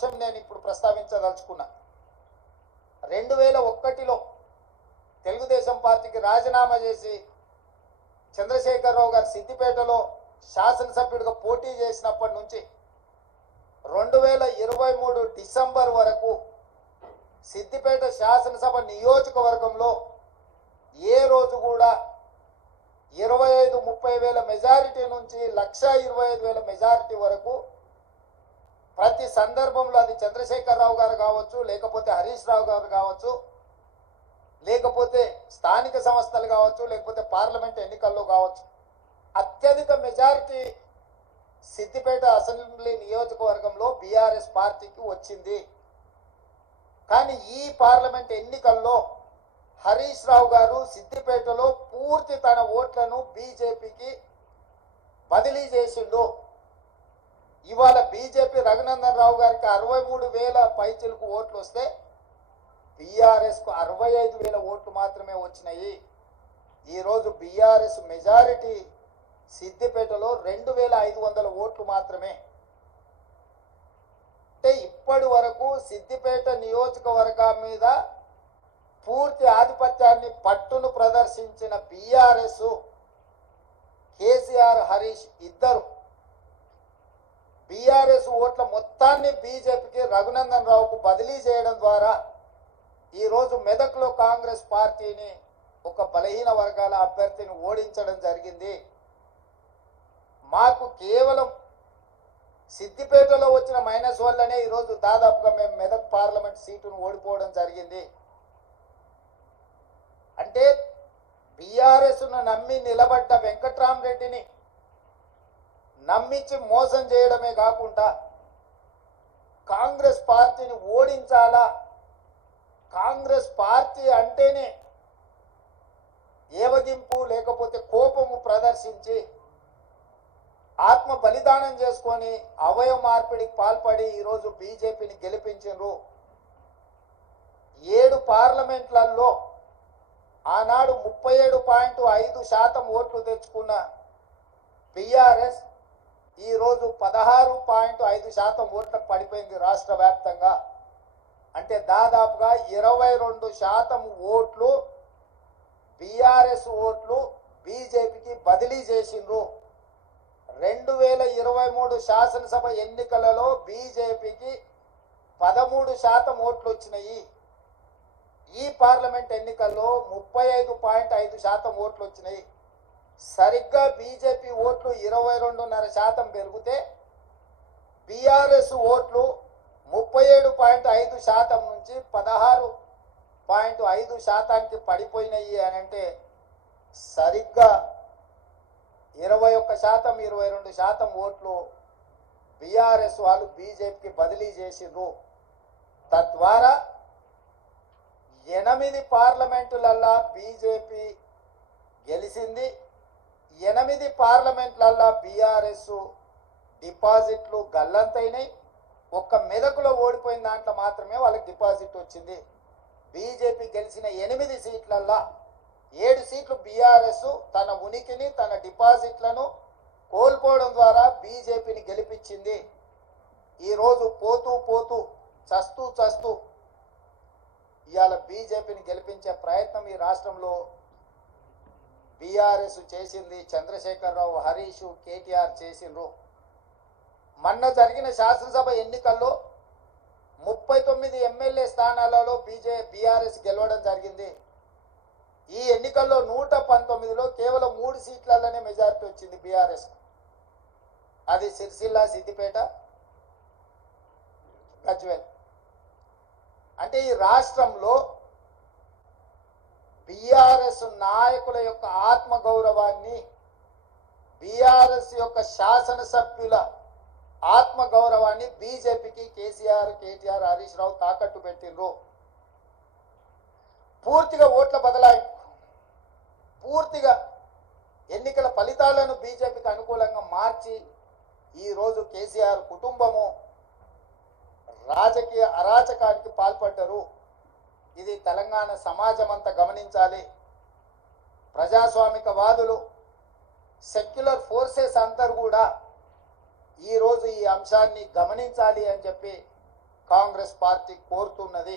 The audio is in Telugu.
అంశం నేను ఇప్పుడు ప్రస్తావించదలుచుకున్నా. 2001లో తెలుగుదేశం పార్టీకి రాజీనామా చేసి చంద్రశేఖరరావు గారు సిద్దిపేటలో శాసనసభ్యుడిగా పోటీ చేసినప్పటి నుంచి 2023 డిసెంబర్ వరకు సిద్దిపేట శాసనసభ నియోజకవర్గంలో ఏ రోజు కూడా 25-30 వేల మెజారిటీ నుంచి 1,25,000 మెజారిటీ వరకు ప్రతి సందర్భంలో అది చంద్రశేఖరరావు గారు కావచ్చు, లేకపోతే హరీష్ రావు గారు కావచ్చు, లేకపోతే స్థానిక సంస్థలు కావచ్చు, లేకపోతే పార్లమెంట్ ఎన్నికల్లో కావచ్చు, అత్యధిక మెజారిటీ సిద్దిపేట అసెంబ్లీ నియోజకవర్గంలో బీఆర్ఎస్ పార్టీకి వచ్చింది. కానీ ఈ పార్లమెంట్ ఎన్నికల్లో హరీష్ రావు గారు సిద్దిపేటలో పూర్తి తన ఓట్లను బీజేపీకి బదిలీ చేసిండు. ఇవాళ బీజేపీ రఘునందన్ రావు గారికి 63,000 పైచిలకు ఓట్లు వస్తే బీఆర్ఎస్కు 65,000 ఓట్లు మాత్రమే వచ్చినాయి. ఈరోజు బీఆర్ఎస్ మెజారిటీ సిద్దిపేటలో 2,500 ఓట్లు మాత్రమే. అంటే ఇప్పటి వరకు సిద్దిపేట నియోజకవర్గం మీద పూర్తి ఆధిపత్యాన్ని పట్టును ప్రదర్శించిన బీఆర్ఎస్, కేసీఆర్, హరీష్ ఇద్దరు బీఆర్ఎస్ ఓట్ల మొత్తాన్ని బీజేపీకి రఘునందన్ రావుకు బదిలీ చేయడం ద్వారా ఈరోజు మెదక్లో కాంగ్రెస్ పార్టీని ఒక బలహీన వర్గాల అభ్యర్థిని ఓడించడం జరిగింది. మాకు కేవలం సిద్దిపేటలో వచ్చిన మైనస్ వల్లనే ఈరోజు దాదాపుగా మేము మెదక్ పార్లమెంట్ సీటును ఓడిపోవడం జరిగింది. అంటే బీఆర్ఎస్ను నమ్మి నిలబడ్డ వెంకట్రామరెడ్డిని నమ్మించి మోసం చేయడమే కాకుండా కాంగ్రెస్ పార్టీని ఓడించాలా, కాంగ్రెస్ పార్టీ అంటేనే ఏవగింపు లేకపోతే కోపము ప్రదర్శించి ఆత్మ బలిదానం చేసుకొని అవయవ మార్పిడికి పాల్పడి ఈరోజు బీజేపీని గెలిపించారు. 7 పార్లమెంట్లలో ఆనాడు 37.5% ఓట్లు తెచ్చుకున్న బీఆర్ఎస్ ఈరోజు 16.5% ఓట్లకు పడిపోయింది రాష్ట్ర వ్యాప్తంగా. అంటే దాదాపుగా 22% ఓట్లు బీఆర్ఎస్ ఓట్లు బీజేపీకి బదిలీ చేసిండ్రు. 2023 శాసనసభ ఎన్నికలలో బీజేపీకి 13% ఓట్లు వచ్చినాయి. ఈ పార్లమెంట్ ఎన్నికల్లో 35.5% ఓట్లు వచ్చినాయి. సరిగ్గా బీజేపీ ఓట్లు 22.5% పెరిగితే బీఆర్ఎస్ ఓట్లు 37.5% నుంచి 16.5%కి పడిపోయినాయి అని అంటే సరిగ్గా 21%, 22% ఓట్లు బీఆర్ఎస్ వాళ్ళు బీజేపీకి బదిలీ చేసిండ్రు. తద్వారా 8 పార్లమెంటులల్లా బీజేపీ గెలిచింది. 8 పార్లమెంట్లల్లా బీఆర్ఎస్ డిపాజిట్లు గల్లంతైనాయి. ఒక్క మెదకులో ఓడిపోయిన దాంట్లో మాత్రమే వాళ్ళకి డిపాజిట్ వచ్చింది. బీజేపీ గెలిచిన 8 సీట్లల్లా 7 సీట్లు బీఆర్ఎస్ తన ఉనికిని, తన డిపాజిట్లను కోల్పోవడం ద్వారా బీజేపీని గెలిపించింది. ఈరోజు పోతూ పోతూ చస్తూ ఇవాళ బీజేపీని గెలిపించే ప్రయత్నం ఈ రాష్ట్రంలో బీఆర్ఎస్ చేసింది. చంద్రశేఖరరావు, హరీష్, కేటీఆర్ చేసిండ్రు. మొన్న జరిగిన శాసనసభ ఎన్నికల్లో 39 ఎమ్మెల్యే స్థానాలలో బీఆర్ఎస్ గెలవడం జరిగింది. ఈ ఎన్నికల్లో 119లో కేవలం 3 సీట్లలోనే మెజారిటీ వచ్చింది బీఆర్ఎస్. అది సిరిసిల్ల, సిద్దిపేట, గజ్వేల్. అంటే ఈ రాష్ట్రంలో బీఆర్ఎస్ నాయకుల యొక్క ఆత్మగౌరవాన్ని, బీఆర్ఎస్ యొక్క శాసనసభ్యుల ఆత్మగౌరవాన్ని బీజేపీకి కేసీఆర్, కేటీఆర్, హరీష్ రావు తాకట్టు పెట్టిండ్రు. పూర్తిగా ఓట్ల బదలాయింపు, పూర్తిగా ఎన్నికల ఫలితాలను బీజేపీకి అనుకూలంగా మార్చి ఈరోజు కేసీఆర్ కుటుంబము రాజకీయ అరాచకానికి పాల్పడ్డారు. ఇది తెలంగాణ సమాజం అంతా గమనించాలి. ప్రజాస్వామికవాదులు, సెక్యులర్ ఫోర్సెస్ అందరూ కూడా ఈరోజు ఈ అంశాన్ని గమనించాలి అని చెప్పి కాంగ్రెస్ పార్టీ కోరుతున్నది.